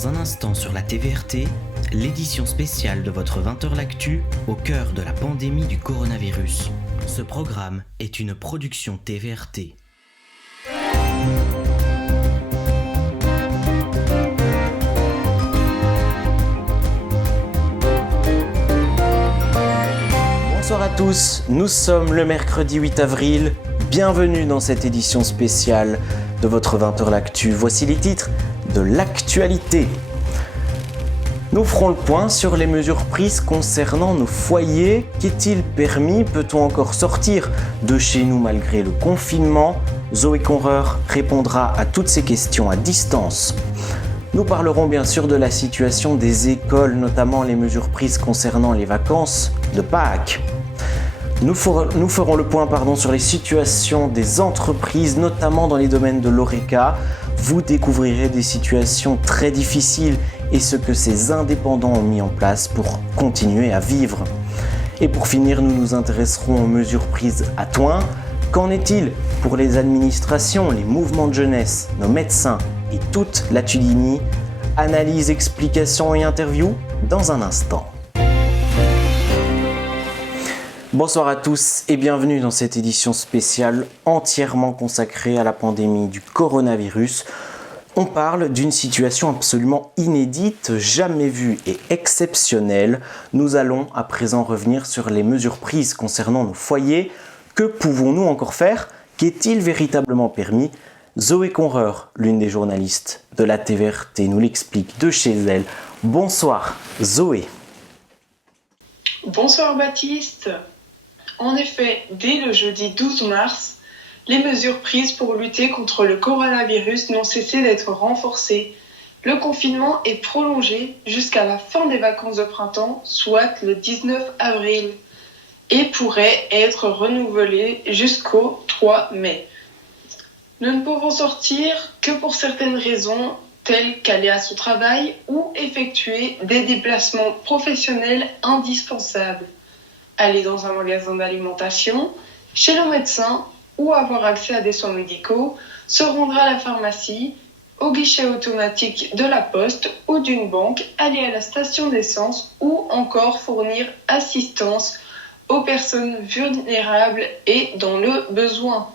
Dans un instant sur la TVRT, l'édition spéciale de votre 20h L'Actu au cœur de la pandémie du coronavirus. Ce programme est une production TVRT. Bonsoir à tous, nous sommes le mercredi 8 avril. Bienvenue dans cette édition spéciale de votre 20h L'Actu. Voici les titres de l'actualité. Nous ferons le point sur les mesures prises concernant nos foyers. Qu'est-il permis? Peut-on encore sortir de chez nous malgré le confinement? Zoé Conreur répondra à toutes ces questions à distance. Nous parlerons bien sûr de la situation des écoles, notamment les mesures prises concernant les vacances de Pâques. Nous ferons le point sur les situations des entreprises, notamment dans les domaines de l'ORECA. Vous découvrirez des situations très difficiles et ce que ces indépendants ont mis en place pour continuer à vivre. Et pour finir, nous nous intéresserons aux mesures prises à Thoin. Qu'en est-il pour les administrations, les mouvements de jeunesse, nos médecins et toute la Tudini? Analyse, explications et interviews dans un instant. Bonsoir à tous et bienvenue dans cette édition spéciale entièrement consacrée à la pandémie du coronavirus. On parle d'une situation absolument inédite, jamais vue et exceptionnelle. Nous allons à présent revenir sur les mesures prises concernant nos foyers. Que pouvons-nous encore faire? Qu'est-il véritablement permis? Zoé Conreur, l'une des journalistes de la TVRT, nous l'explique de chez elle. Bonsoir Zoé. Bonsoir Baptiste. En effet, dès le jeudi 12 mars, les mesures prises pour lutter contre le coronavirus n'ont cessé d'être renforcées. Le confinement est prolongé jusqu'à la fin des vacances de printemps, soit le 19 avril, et pourrait être renouvelé jusqu'au 3 mai. Nous ne pouvons sortir que pour certaines raisons, telles qu'aller à son travail ou effectuer des déplacements professionnels indispensables. Aller dans un magasin d'alimentation, chez le médecin ou avoir accès à des soins médicaux, se rendre à la pharmacie, au guichet automatique de la poste ou d'une banque, aller à la station d'essence ou encore fournir assistance aux personnes vulnérables et dans le besoin.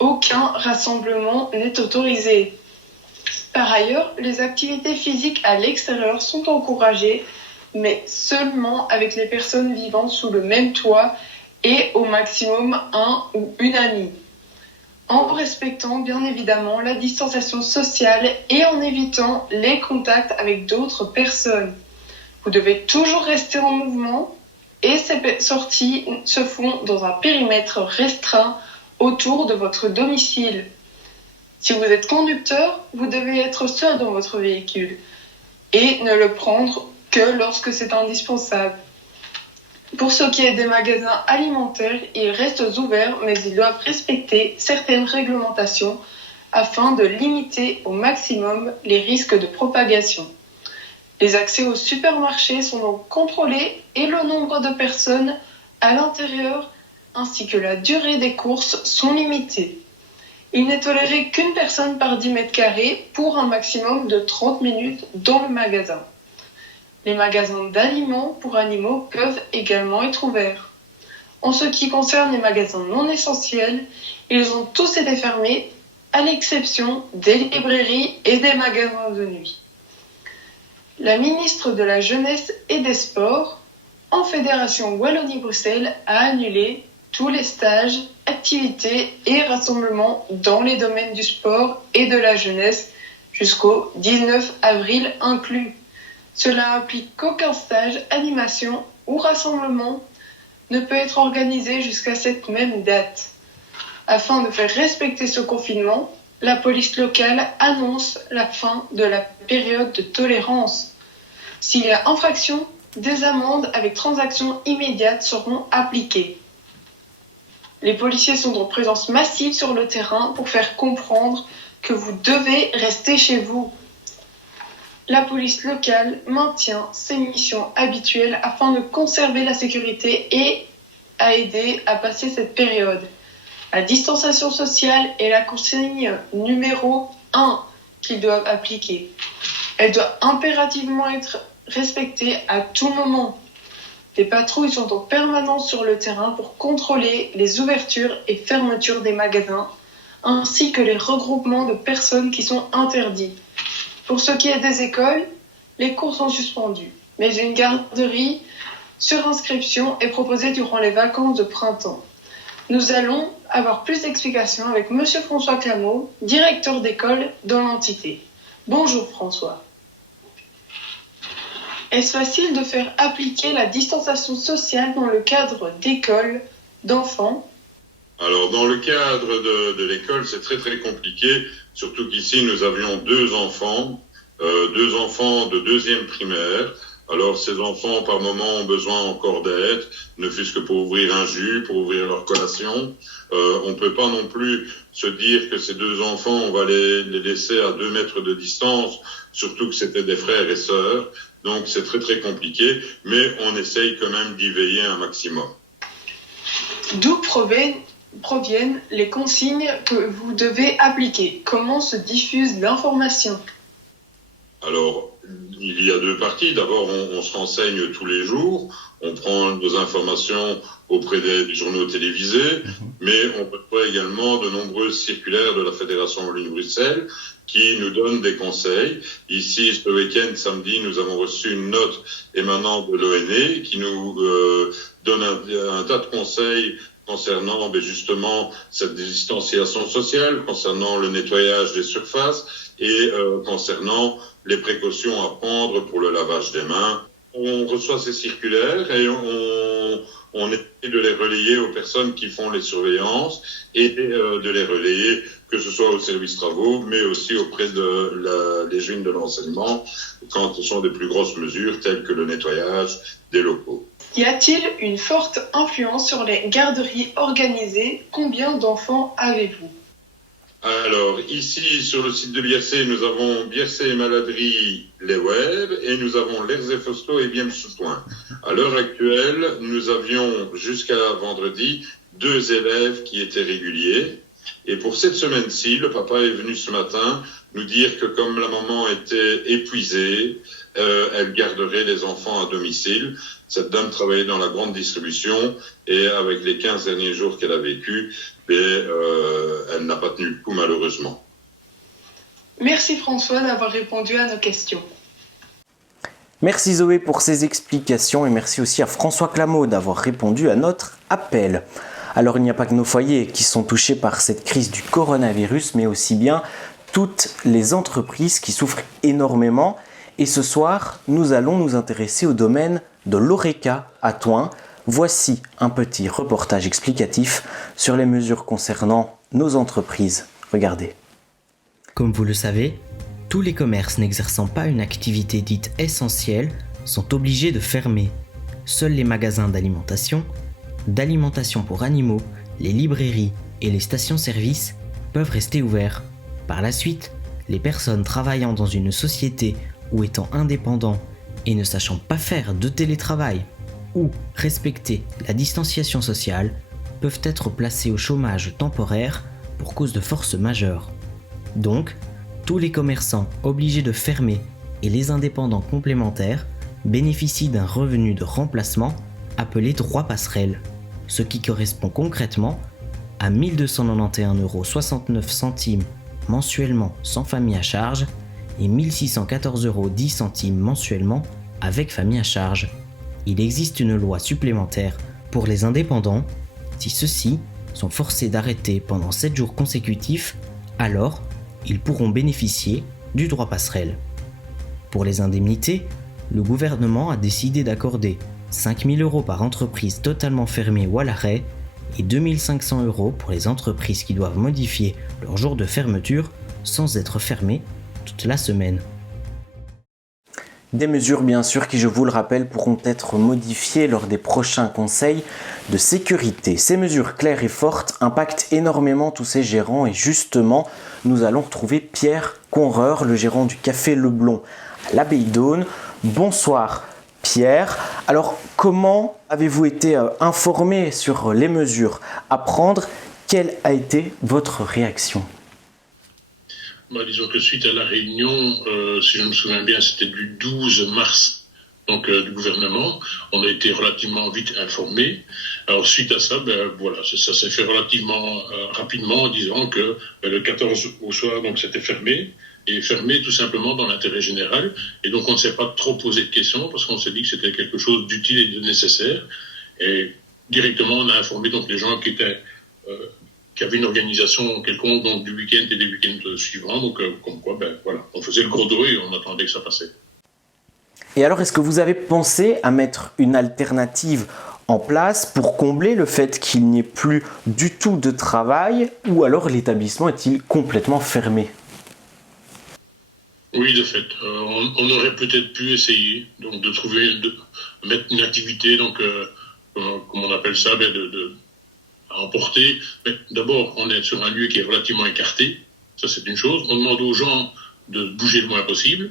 Aucun rassemblement n'est autorisé. Par ailleurs, les activités physiques à l'extérieur sont encouragées, mais seulement avec les personnes vivant sous le même toit et au maximum un ou une amie. En respectant bien évidemment la distanciation sociale et en évitant les contacts avec d'autres personnes. Vous devez toujours rester en mouvement et ces sorties se font dans un périmètre restreint autour de votre domicile. Si vous êtes conducteur, vous devez être seul dans votre véhicule et ne le prendre que lorsque c'est indispensable. Pour ce qui est des magasins alimentaires, ils restent ouverts, mais ils doivent respecter certaines réglementations afin de limiter au maximum les risques de propagation. Les accès aux supermarchés sont donc contrôlés et le nombre de personnes à l'intérieur ainsi que la durée des courses sont limités. Il n'est toléré qu'une personne par 10 mètres carrés pour un maximum de 30 minutes dans le magasin. Les magasins d'aliments pour animaux peuvent également être ouverts. En ce qui concerne les magasins non essentiels, ils ont tous été fermés, à l'exception des librairies et des magasins de nuit. La ministre de la Jeunesse et des Sports, en Fédération Wallonie-Bruxelles, a annulé tous les stages, activités et rassemblements dans les domaines du sport et de la jeunesse jusqu'au 19 avril inclus. Cela implique qu'aucun stage, animation ou rassemblement ne peut être organisé jusqu'à cette même date. Afin de faire respecter ce confinement, la police locale annonce la fin de la période de tolérance. S'il y a infraction, des amendes avec transaction immédiate seront appliquées. Les policiers sont en présence massive sur le terrain pour faire comprendre que vous devez rester chez vous. La police locale maintient ses missions habituelles afin de conserver la sécurité et à aider à passer cette période. La distanciation sociale est la consigne numéro 1 qu'ils doivent appliquer. Elle doit impérativement être respectée à tout moment. Des patrouilles sont en permanence sur le terrain pour contrôler les ouvertures et fermetures des magasins, ainsi que les regroupements de personnes qui sont interdits. Pour ce qui est des écoles, les cours sont suspendus, mais une garderie sur inscription est proposée durant les vacances de printemps. Nous allons avoir plus d'explications avec Monsieur François Clameau, directeur d'école dans l'entité. Bonjour François. Est-ce facile de faire appliquer la distanciation sociale dans le cadre d'écoles d'enfants ? Alors, dans le cadre de l'école, c'est très très compliqué, surtout qu'ici, nous avions deux enfants de deuxième primaire. Alors, ces enfants, par moment, ont besoin encore d'aide, ne fût-ce que pour ouvrir un jus, pour ouvrir leur collation. On peut pas non plus se dire que ces deux enfants, on va les laisser à 2 mètres de distance, surtout que c'était des frères et sœurs. Donc, c'est très très compliqué, mais on essaye quand même d'y veiller un maximum. D'où proviennent les consignes que vous devez appliquer? Comment se diffuse l'information? Alors, il y a 2 parties. D'abord, on se renseigne tous les jours. On prend nos informations auprès des journaux télévisés, mais on reçoit également de nombreuses circulaires de la Fédération Wallonie-Bruxelles qui nous donnent des conseils. Ici, ce week-end, samedi, nous avons reçu une note émanant de l'ONE qui nous donne un tas de conseils concernant justement cette distanciation sociale, concernant le nettoyage des surfaces et concernant les précautions à prendre pour le lavage des mains. On reçoit ces circulaires et on essaie de les relayer aux personnes qui font les surveillances et de les relayer, que ce soit au service travaux, mais aussi auprès de les jeunes de l'enseignement, quand ce sont des plus grosses mesures telles que le nettoyage des locaux. Y a-t-il une forte influence sur les garderies organisées? Combien d'enfants avez-vous? Alors, ici, sur le site de Biercé, nous avons Biercé et Maladrie, les Web, et nous avons Lerzé Fosto et Bienne-Soutouin. À l'heure actuelle, nous avions, jusqu'à vendredi, 2 élèves qui étaient réguliers. Et pour cette semaine-ci, le papa est venu ce matin nous dire que comme la maman était épuisée, elle garderait les enfants à domicile. Cette dame travaillait dans la grande distribution et avec les 15 derniers jours qu'elle a vécu, elle n'a pas tenu le coup malheureusement. Merci François d'avoir répondu à nos questions. Merci Zoé pour ces explications et merci aussi à François Clameau d'avoir répondu à notre appel. Alors il n'y a pas que nos foyers qui sont touchés par cette crise du coronavirus, mais aussi bien toutes les entreprises qui souffrent énormément. Et ce soir, nous allons nous intéresser au domaine de l'ORECA à Thoin. Voici un petit reportage explicatif sur les mesures concernant nos entreprises. Regardez. Comme vous le savez, tous les commerces n'exerçant pas une activité dite essentielle sont obligés de fermer. Seuls les magasins d'alimentation pour animaux, les librairies et les stations-service peuvent rester ouverts. Par la suite, les personnes travaillant dans une société ou étant indépendants et ne sachant pas faire de télétravail ou respecter la distanciation sociale peuvent être placés au chômage temporaire pour cause de force majeure. Donc, tous les commerçants obligés de fermer et les indépendants complémentaires bénéficient d'un revenu de remplacement appelé droit passerelle, ce qui correspond concrètement à 1 291,69 € mensuellement sans famille à charge et 1 614,10 € mensuellement avec famille à charge. Il existe une loi supplémentaire pour les indépendants. Si ceux-ci sont forcés d'arrêter pendant 7 jours consécutifs, alors ils pourront bénéficier du droit passerelle. Pour les indemnités, le gouvernement a décidé d'accorder 5 000 € par entreprise totalement fermée ou à l'arrêt et 2 500 € pour les entreprises qui doivent modifier leur jour de fermeture sans être fermées toute la semaine. Des mesures bien sûr qui, je vous le rappelle, pourront être modifiées lors des prochains conseils de sécurité. Ces mesures claires et fortes impactent énormément tous ces gérants et justement, nous allons retrouver Pierre Conreur, le gérant du Café Leblon à l'Abbaye d'Aulne. Bonsoir Pierre. Alors comment avez-vous été informé sur les mesures à prendre? Quelle a été votre réaction? Disons que suite à la réunion, si je me souviens bien, c'était du 12 mars donc, du gouvernement, on a été relativement vite informés. Alors suite à ça, ça s'est fait relativement rapidement en disant que le 14 au soir, donc c'était fermé, et fermé tout simplement dans l'intérêt général. Et donc on ne s'est pas trop posé de questions parce qu'on s'est dit que c'était quelque chose d'utile et de nécessaire. Et directement, on a informé donc les gens qui avaient une organisation quelconque donc du week-end et des week-ends suivants. Donc comme quoi, on faisait le gros dos et on attendait que ça passait. Et alors, est-ce que vous avez pensé à mettre une alternative en place pour combler le fait qu'il n'y ait plus du tout de travail, ou alors l'établissement est-il complètement fermé ? Oui, de fait. On aurait peut-être pu essayer donc de mettre une activité, donc comme on appelle ça, à emporter. Mais d'abord, on est sur un lieu qui est relativement écarté. Ça, c'est une chose. On demande aux gens de bouger le moins possible.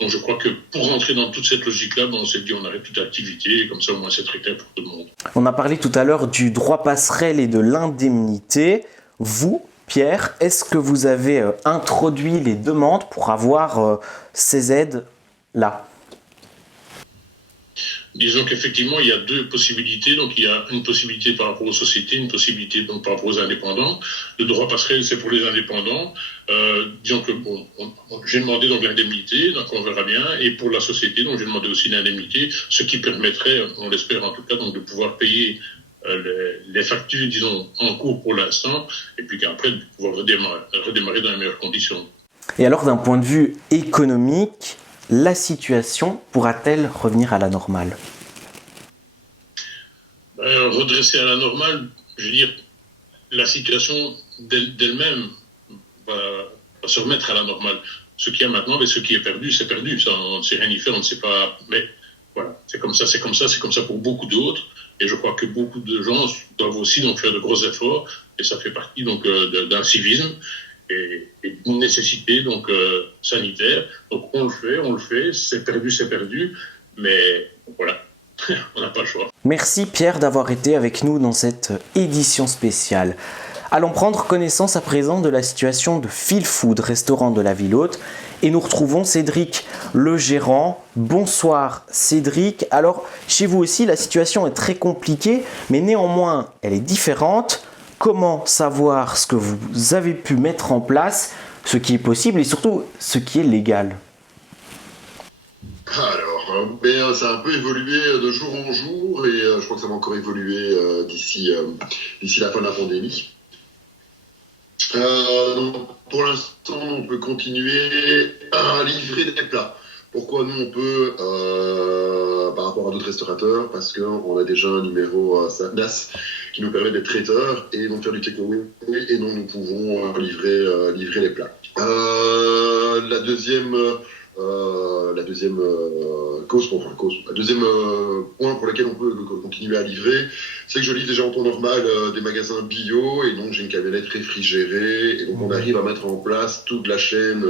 Donc, je crois que pour rentrer dans toute cette logique-là, on s'est dit on arrête toute activité, et comme ça, au moins, c'est très clair pour tout le monde. On a parlé tout à l'heure du droit passerelle et de l'indemnité. Vous, Pierre, est-ce que vous avez introduit les demandes pour avoir ces aides-là ? Disons qu'effectivement, il y a deux possibilités. Donc, il y a une possibilité par rapport aux sociétés, une possibilité donc par rapport aux indépendants. Le droit passerelle, c'est pour les indépendants. Disons que j'ai demandé donc l'indemnité, donc on verra bien. Et pour la société, donc j'ai demandé aussi l'indemnité, ce qui permettrait, on l'espère en tout cas, donc de pouvoir payer les factures, disons, en cours pour l'instant, et puis qu'après, de pouvoir redémarrer dans les meilleures conditions. Et alors, d'un point de vue économique, la situation pourra-t-elle revenir à la normale ? Redresser à la normale, je veux dire, la situation d'elle-même va se remettre à la normale. Ce qu'il y a maintenant, mais ce qui est perdu, c'est perdu. Ça, on ne sait rien y faire, on ne sait pas. Mais voilà, c'est comme ça pour beaucoup d'autres. Et je crois que beaucoup de gens doivent aussi donc faire de gros efforts. Et ça fait partie donc d'un civisme et d'une nécessité donc sanitaire. Donc on le fait, c'est perdu, mais voilà, on n'a pas le choix. Merci Pierre d'avoir été avec nous dans cette édition spéciale. Allons prendre connaissance à présent de la situation de Feel Food, restaurant de la Ville Haute, et nous retrouvons Cédric, le gérant. Bonsoir Cédric. Alors chez vous aussi la situation est très compliquée, mais néanmoins elle est différente. Comment savoir ce que vous avez pu mettre en place, ce qui est possible et surtout ce qui est légal ? Alors, ça a un peu évolué de jour en jour et je crois que ça va encore évoluer d'ici la fin de la pandémie. Donc, pour l'instant, on peut continuer à livrer des plats. Pourquoi nous on peut, par rapport à d'autres restaurateurs, parce qu'on a déjà un numéro NAS qui nous permet d'être traiteur et donc faire du takeaway et donc nous pouvons livrer les plats. La deuxième point pour lequel on peut continuer à livrer, c'est que je livre déjà en temps normal des magasins bio et donc j'ai une camionnette réfrigérée et donc on arrive à mettre en place toute la chaîne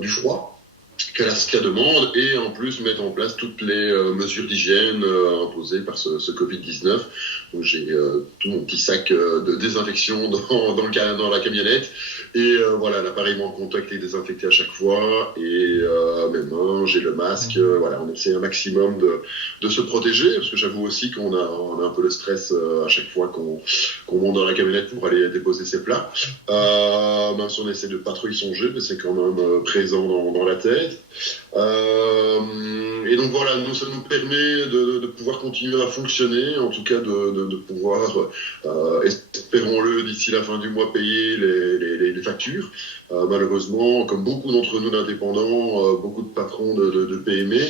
du froid qu'à la demande et en plus mettre en place toutes les mesures d'hygiène imposées par ce Covid-19. Donc j'ai tout mon petit sac de désinfection dans la camionnette et voilà, l'appareil en contact est désinfecté à chaque fois et mes mains, j'ai le masque, voilà, on essaie un maximum de se protéger parce que j'avoue aussi qu'on a un peu le stress à chaque fois qu'on monte dans la camionnette pour aller déposer ses plats. Même si on essaie de pas trop y songer, mais c'est quand même présent dans la tête. Et donc voilà, ça nous permet de pouvoir continuer à fonctionner, en tout cas de pouvoir, espérons-le, d'ici la fin du mois, payer les factures. Malheureusement, comme beaucoup d'entre nous d'indépendants, beaucoup de patrons de PME,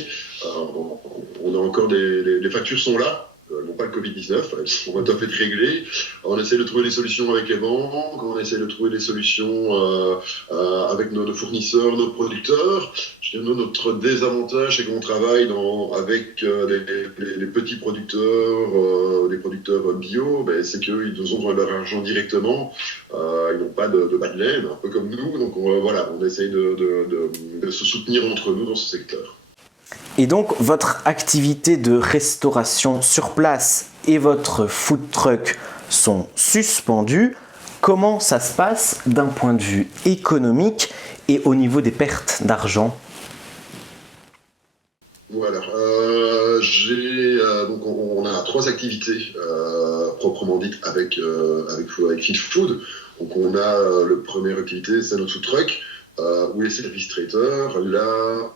on a encore les factures sont là. Non pas le Covid-19, elles sont tout à fait réglées. On essaie de trouver des solutions avec les banques, on essaie de trouver des solutions avec nos fournisseurs, nos producteurs. Je dirais, notre désavantage, c'est qu'on travaille avec les petits producteurs, les producteurs bio, c'est qu'ils nous ont leur argent directement. Ils n'ont pas de bas de laine, un peu comme nous. Donc voilà, on essaye de se soutenir entre nous dans ce secteur. Et donc, votre activité de restauration sur place et votre food truck sont suspendus. Comment ça se passe d'un point de vue économique Et au niveau des pertes d'argent? Voilà. Donc on a 3 activités proprement dites avec Fit Food. Donc on a la première activité, c'est notre food truck, où les services traiteurs. Là,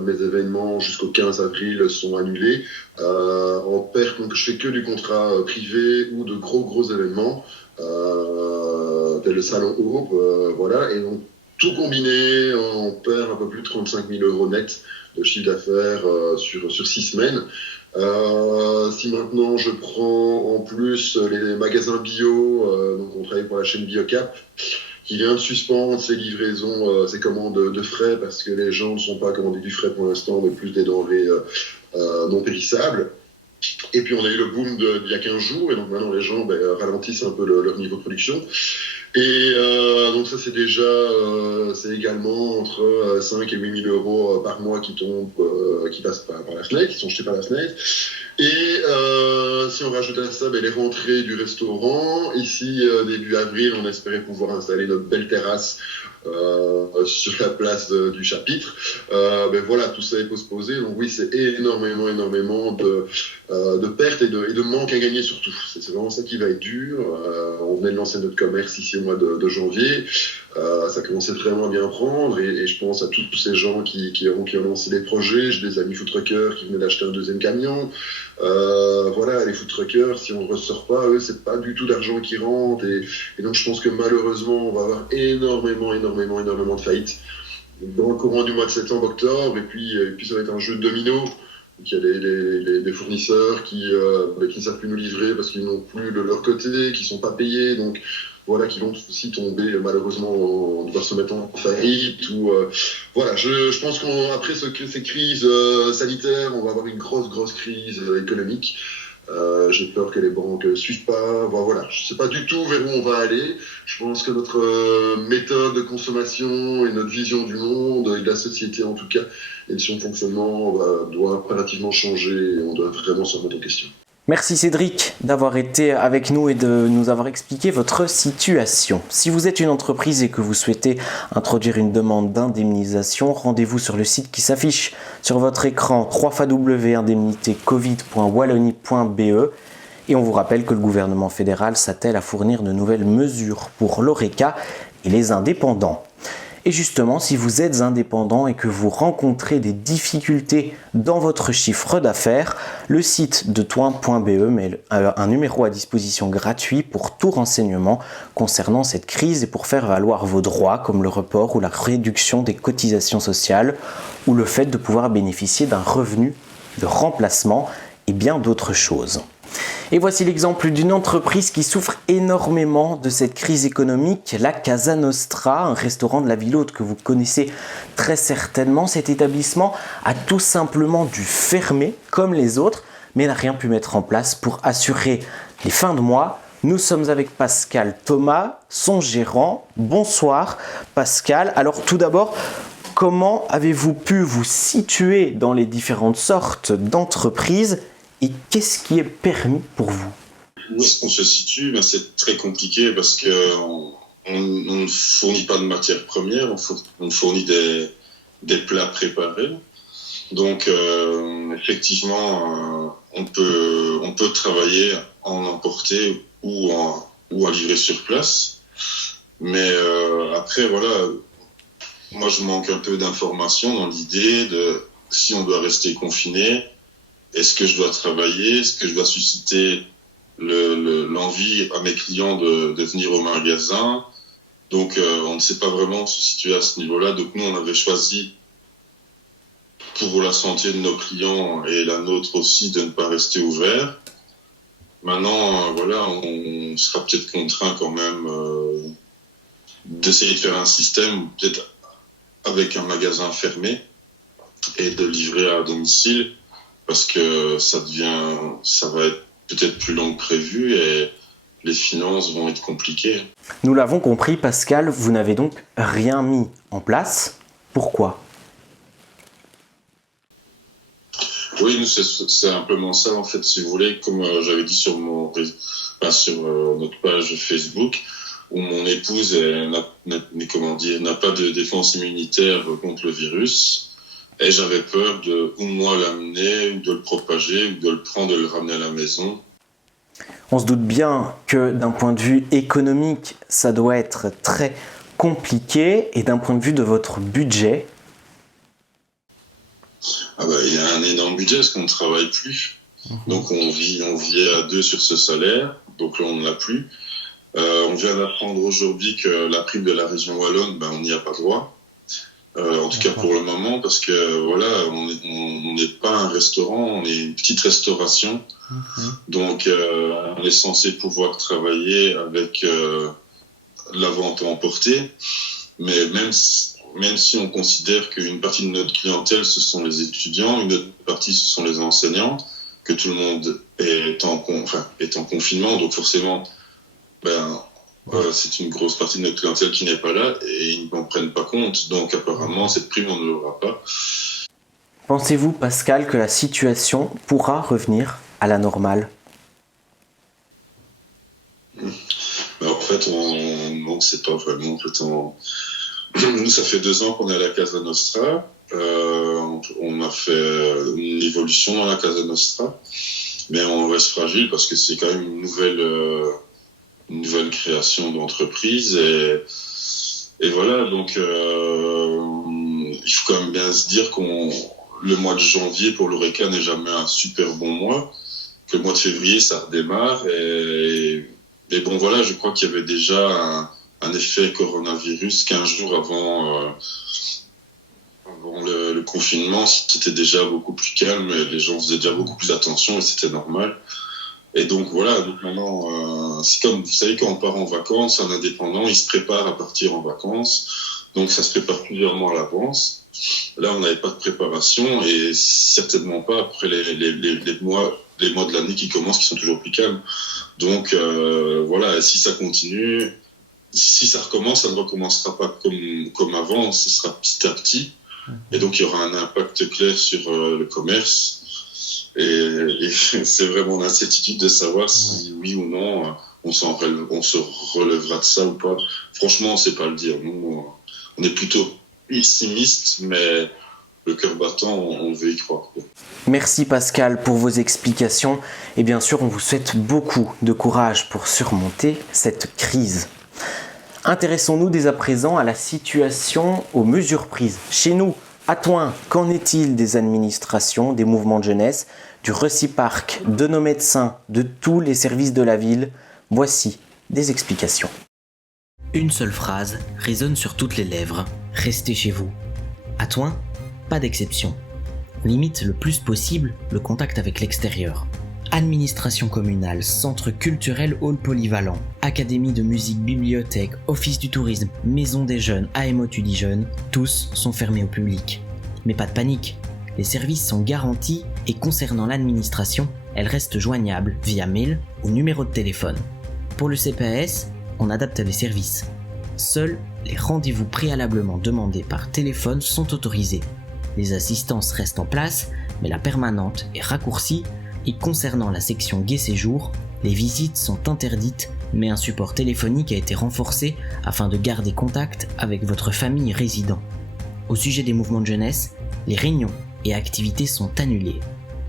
mes événements jusqu'au 15 avril sont annulés. En perte, donc je fais que du contrat privé ou de gros événements, tel le salon Europe, voilà. Et donc tout combiné, on perd un peu plus de 35 000 € net de chiffre d'affaires sur 6 semaines. Si maintenant je prends en plus les magasins bio, donc on travaille pour la chaîne Biocap, qui vient de suspendre ses livraisons, ses commandes de frais, parce que les gens ne sont pas commandés du frais pour l'instant, mais plus des denrées non périssables. Et puis on a eu le boom d'il y a 15 jours, et donc maintenant les gens ralentissent un peu leur niveau de production. Et donc ça c'est également entre 5 et 8 000 € par mois qui tombent, qui passent par la fenêtre, qui sont jetés par la fenêtre. Et si on rajoute à ça les rentrées du restaurant, ici début avril, on espérait pouvoir installer notre belle terrasse sur la place du Chapitre. Voilà, tout ça est postposé. Donc oui, c'est énormément de pertes et de manque à gagner surtout. C'est vraiment ça qui va être dur. On venait de lancer notre commerce ici au mois de janvier. Ça commençait vraiment à bien prendre et je pense à tous ces gens qui ont lancé des projets. J'ai des amis food truckers qui venaient d'acheter un 2e camion. Voilà, les food truckers, si on ne ressort pas, eux, c'est pas du tout d'argent qui rentre et donc je pense que malheureusement on va avoir énormément de faillites dans le courant du mois de septembre, octobre, et puis ça va être un jeu de domino. Donc, il y a des fournisseurs qui ne savent plus nous livrer parce qu'ils n'ont plus de leur côté, qui sont pas payés, donc voilà, qui vont aussi tomber malheureusement, devoir se mettre en faillite. Voilà, je pense qu'après ces crises sanitaires, on va avoir une grosse crise économique. J'ai peur que les banques suivent pas. Voilà, je sais pas du tout vers où on va aller. Je pense que notre méthode de consommation et notre vision du monde et de la société en tout cas, et de son fonctionnement doit impérativement changer et on doit vraiment se remettre en question. Merci Cédric d'avoir été avec nous et de nous avoir expliqué votre situation. Si vous êtes une entreprise et que vous souhaitez introduire une demande d'indemnisation, rendez-vous sur le site qui s'affiche sur votre écran www.indemnitécovid.wallonie.be et on vous rappelle que le gouvernement fédéral s'attelle à fournir de nouvelles mesures pour l'ORECA et les indépendants. Et justement, si vous êtes indépendant et que vous rencontrez des difficultés dans votre chiffre d'affaires, le site de toin.be met un numéro à disposition gratuit pour tout renseignement concernant cette crise et pour faire valoir vos droits comme le report ou la réduction des cotisations sociales ou le fait de pouvoir bénéficier d'un revenu de remplacement et bien d'autres choses. Et voici l'exemple d'une entreprise qui souffre énormément de cette crise économique, la Casa Nostra, un restaurant de la ville haute que vous connaissez très certainement. Cet établissement a tout simplement dû fermer comme les autres, mais n'a rien pu mettre en place pour assurer les fins de mois. Nous sommes avec Pascal Thomas, son gérant. Bonsoir Pascal. Alors tout d'abord, comment avez-vous pu vous situer dans les différentes sortes d'entreprises ? Et qu'est-ce qui est permis pour vous ? Où est-ce qu'on se situe ? C'est très compliqué parce qu'on ne fournit pas de matières premières, on fournit des plats préparés. Donc effectivement, on peut travailler en emporter ou à livrer sur place. Mais après, voilà, moi je manque un peu d'informations dans l'idée de si on doit rester confiné. Est-ce que je dois travailler ? Est-ce que je dois susciter l'envie à mes clients de venir au magasin ? Donc, on ne sait pas vraiment se situer à ce niveau-là. Donc, nous, on avait choisi, pour la santé de nos clients et la nôtre aussi, de ne pas rester ouvert. Maintenant, voilà, on sera peut-être contraint quand même d'essayer de faire un système, peut-être avec un magasin fermé et de livrer à domicile. Parce que ça va être peut-être plus long que prévu et les finances vont être compliquées. Nous l'avons compris, Pascal, vous n'avez donc rien mis en place. Pourquoi ? Oui, nous, c'est simplement ça, en fait, si vous voulez, comme j'avais dit sur notre page Facebook, où mon épouse n'a pas de défense immunitaire contre le virus. Et j'avais peur de ou moi l'amener, ou de le propager, ou de le prendre, de le ramener à la maison. On se doute bien que d'un point de vue économique, ça doit être très compliqué. Et d'un point de vue de votre budget? Il y a un énorme budget parce qu'on ne travaille plus. Donc on vit à 2 sur ce salaire. Donc là, on n'en a plus. On vient d'apprendre aujourd'hui que la prime de la région wallonne, on n'y a pas droit. En tout cas pour le moment, parce que voilà, on n'est pas un restaurant, on est une petite restauration. Donc on est censé pouvoir travailler avec la vente à emporter. Mais même si on considère qu'une partie de notre clientèle, ce sont les étudiants, une autre partie, ce sont les enseignants, que tout le monde est en confinement, donc forcément, c'est une grosse partie de notre clientèle qui n'est pas là et ils n'en prennent pas compte. Donc apparemment, cette prime, on ne l'aura pas. Pensez-vous, Pascal, que la situation pourra revenir à la normale? En fait, on ne sait pas vraiment. Nous, ça fait 2 ans qu'on est à la Casa Nostra. On a fait une évolution dans la Casa Nostra, mais on reste fragile parce que c'est quand même une nouvelle création d'entreprise et voilà. Donc il faut quand même bien se dire le mois de janvier pour l'Horeca n'est jamais un super bon mois, que le mois de février ça redémarre et bon voilà, je crois qu'il y avait déjà un effet coronavirus 15 jours avant le confinement. C'était déjà beaucoup plus calme, les gens faisaient déjà beaucoup plus attention et c'était normal. Et donc voilà, donc maintenant, c'est comme, vous savez, quand on part en vacances, un indépendant, il se prépare à partir en vacances, donc ça se prépare plusieurs mois à l'avance. Là, on n'avait pas de préparation et certainement pas après les mois de l'année qui commencent, qui sont toujours plus calmes. Donc voilà, si ça continue, si ça recommence, ça ne recommencera pas comme avant, ce sera petit à petit. Et donc, il y aura un impact clair sur le commerce. Et c'est vraiment l'incertitude de savoir si, oui ou non, on se relèvera de ça ou pas. Franchement, on ne sait pas le dire. Nous, on est plutôt pessimiste, mais le cœur battant, on veut y croire. Merci Pascal pour vos explications. Et bien sûr, on vous souhaite beaucoup de courage pour surmonter cette crise. Intéressons-nous dès à présent à la situation, aux mesures prises. Chez nous, à Thoin, qu'en est-il des administrations, des mouvements de jeunesse, du Reciparc, de nos médecins, de tous les services de la ville? Voici des explications. Une seule phrase résonne sur toutes les lèvres. Restez chez vous. À Thoin, pas d'exception. Limite le plus possible le contact avec l'extérieur. Administration communale, centre culturel, hall polyvalent, académie de musique, bibliothèque, office du tourisme, maison des jeunes, AMO Tudi Jeunes, tous sont fermés au public. Mais pas de panique, les services sont garantis et concernant l'administration, elle reste joignable via mail ou numéro de téléphone. Pour le CPAS, on adapte les services. Seuls les rendez-vous préalablement demandés par téléphone sont autorisés. Les assistances restent en place, mais la permanente est raccourcie. Et concernant la section Gai Séjour, les visites sont interdites, mais un support téléphonique a été renforcé afin de garder contact avec votre famille résident. Au sujet des mouvements de jeunesse, les réunions et activités sont annulées.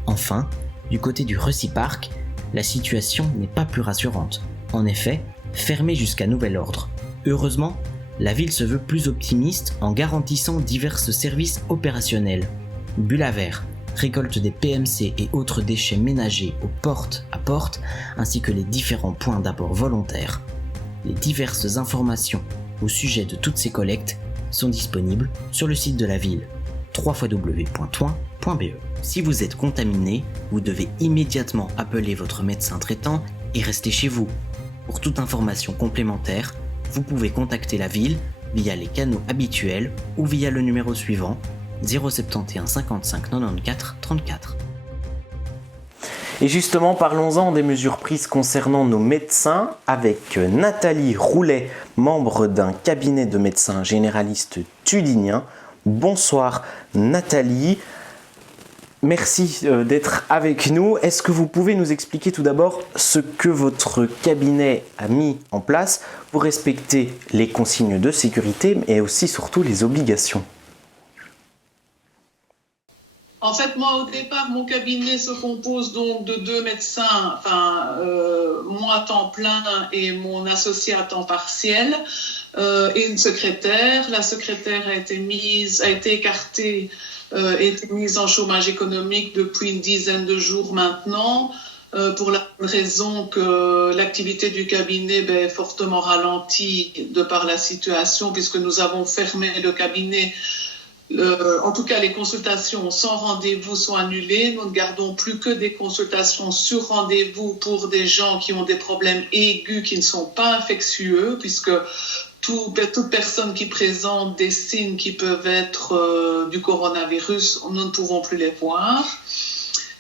Enfin, du côté du Reciparc, la situation n'est pas plus rassurante. En effet, fermé jusqu'à nouvel ordre. Heureusement, la ville se veut plus optimiste en garantissant divers services opérationnels. Bulle à verre, récolte des PMC et autres déchets ménagers aux portes à porte, ainsi que les différents points d'apport volontaires. Les diverses informations au sujet de toutes ces collectes sont disponibles sur le site de la ville, www.thoin.be. Si vous êtes contaminé, vous devez immédiatement appeler votre médecin traitant et rester chez vous. Pour toute information complémentaire, vous pouvez contacter la ville via les canaux habituels ou via le numéro suivant 071 55 94 34. Et justement, parlons-en des mesures prises concernant nos médecins avec Nathalie Roulet, membre d'un cabinet de médecins généralistes tudinien. Bonsoir Nathalie. merci d'être avec nous. Est-ce que vous pouvez nous expliquer tout d'abord ce que votre cabinet a mis en place pour respecter les consignes de sécurité, mais aussi surtout les obligations? En fait, moi, au départ, mon cabinet se compose donc de 2 médecins, moi à temps plein et mon associé à temps partiel, et une secrétaire. La secrétaire a été écartée, été mise en chômage économique depuis une dizaine de jours maintenant, pour la raison que l'activité du cabinet est fortement ralentie de par la situation, puisque nous avons fermé le cabinet. En tout cas, les consultations sans rendez-vous sont annulées. Nous ne gardons plus que des consultations sur rendez-vous pour des gens qui ont des problèmes aigus qui ne sont pas infectieux, puisque toute personne qui présente des signes qui peuvent être du coronavirus, nous ne pouvons plus les voir.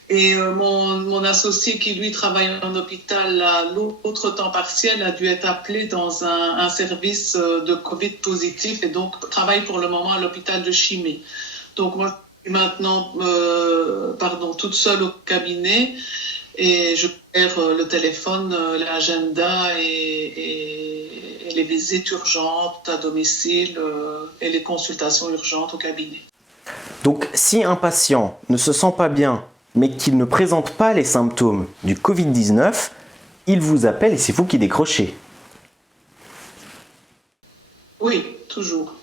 Et mon associé qui, lui, travaille en hôpital à l'autre temps partiel a dû être appelé dans un service de Covid positif et donc travaille pour le moment à l'hôpital de Chimay. Donc moi, je suis maintenant toute seule au cabinet et je gère le téléphone, l'agenda et les visites urgentes à domicile et les consultations urgentes au cabinet. Donc si un patient ne se sent pas bien, mais qu'il ne présente pas les symptômes du Covid-19, il vous appelle et c'est vous qui décrochez. Oui, toujours.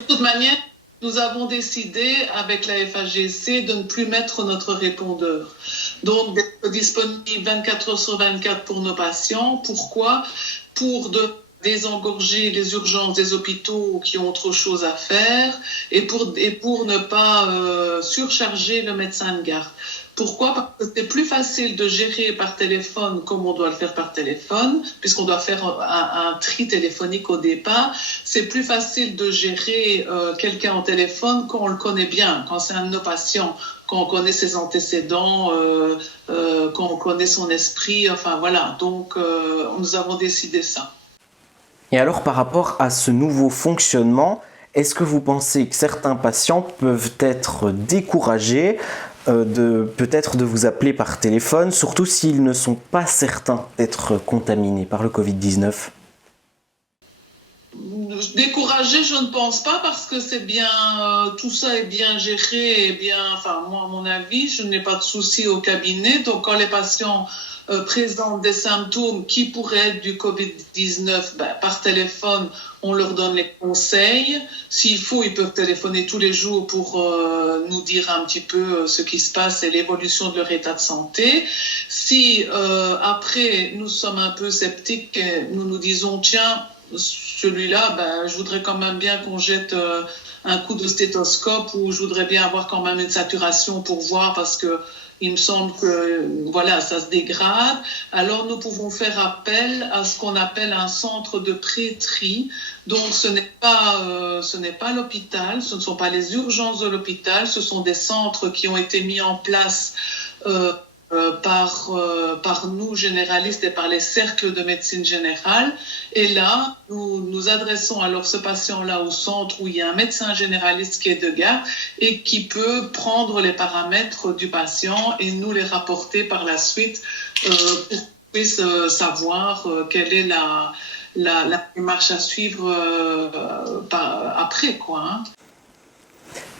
De toute manière, nous avons décidé avec la FAGC de ne plus mettre notre répondeur. Donc d'être disponible 24 heures sur 24 pour nos patients. Pourquoi ? Pour désengorger les urgences des hôpitaux qui ont trop de choses à faire et pour ne pas surcharger le médecin de garde. Pourquoi ? Parce que c'est plus facile de gérer par téléphone comme on doit le faire par téléphone, puisqu'on doit faire un tri téléphonique au départ. C'est plus facile de gérer quelqu'un au téléphone quand on le connaît bien, quand c'est un de nos patients, quand on connaît ses antécédents, quand on connaît son esprit, enfin voilà. Donc nous avons décidé ça. Et alors, par rapport à ce nouveau fonctionnement, est-ce que vous pensez que certains patients peuvent être découragés peut-être de vous appeler par téléphone, surtout s'ils ne sont pas certains d'être contaminés par le Covid-19 ? Découragé, je ne pense pas, parce que c'est bien, tout ça est bien géré et bien, moi, à mon avis, je n'ai pas de soucis au cabinet. Donc, quand les patients présentent des symptômes qui pourraient être du Covid-19, par téléphone, on leur donne les conseils. S'il faut, ils peuvent téléphoner tous les jours pour nous dire un petit peu ce qui se passe et l'évolution de leur état de santé. Si après, nous sommes un peu sceptiques, nous nous disons, tiens, celui-là, je voudrais quand même bien qu'on jette un coup de stéthoscope, ou je voudrais bien avoir quand même une saturation pour voir, parce que il me semble que ça se dégrade. Alors nous pouvons faire appel à ce qu'on appelle un centre de pré-tri. Donc ce n'est pas l'hôpital, ce ne sont pas les urgences de l'hôpital, ce sont des centres qui ont été mis en place par nous généralistes et par les cercles de médecine générale. Et là, nous adressons alors ce patient-là au centre où il y a un médecin généraliste qui est de garde et qui peut prendre les paramètres du patient et nous les rapporter par la suite pour qu'on puisse savoir quelle est la démarche à suivre après, quoi, hein.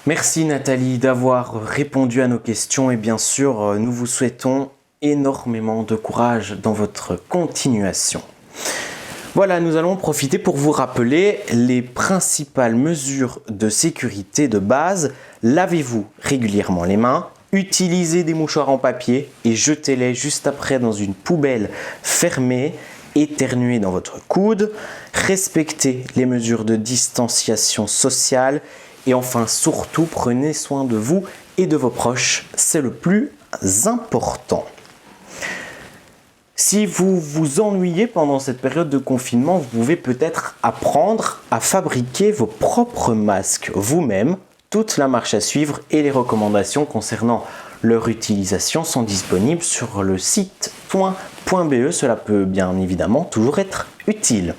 Merci Nathalie d'avoir répondu à nos questions et bien sûr, nous vous souhaitons énormément de courage dans votre continuation. Voilà, nous allons profiter pour vous rappeler les principales mesures de sécurité de base. Lavez-vous régulièrement les mains, utilisez des mouchoirs en papier et jetez-les juste après dans une poubelle fermée. Éternuez dans votre coude, respectez les mesures de distanciation sociale. Et enfin, surtout, prenez soin de vous et de vos proches, c'est le plus important. Si vous vous ennuyez pendant cette période de confinement, vous pouvez peut-être apprendre à fabriquer vos propres masques vous-même. Toute la marche à suivre et les recommandations concernant leur utilisation sont disponibles sur le site point.be. Cela peut bien évidemment toujours être utile.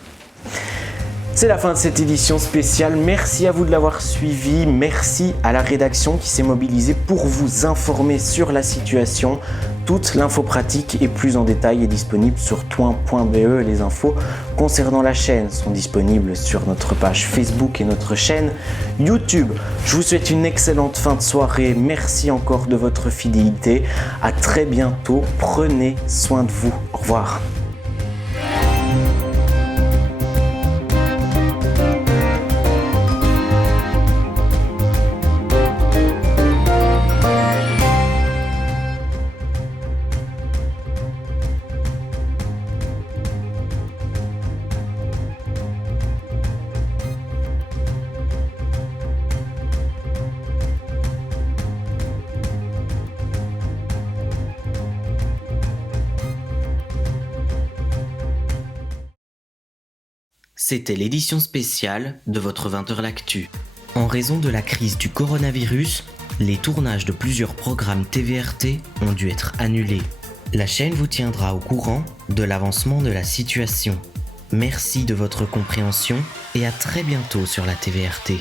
C'est la fin de cette édition spéciale. Merci à vous de l'avoir suivi. Merci à la rédaction qui s'est mobilisée pour vous informer sur la situation. Toute l'info pratique et plus en détail est disponible sur toin.be. Les infos concernant la chaîne sont disponibles sur notre page Facebook et notre chaîne YouTube. Je vous souhaite une excellente fin de soirée. Merci encore de votre fidélité. À très bientôt. Prenez soin de vous. Au revoir. C'était l'édition spéciale de votre 20h L'Actu. En raison de la crise du coronavirus, les tournages de plusieurs programmes TVRT ont dû être annulés. La chaîne vous tiendra au courant de l'avancement de la situation. Merci de votre compréhension et à très bientôt sur la TVRT.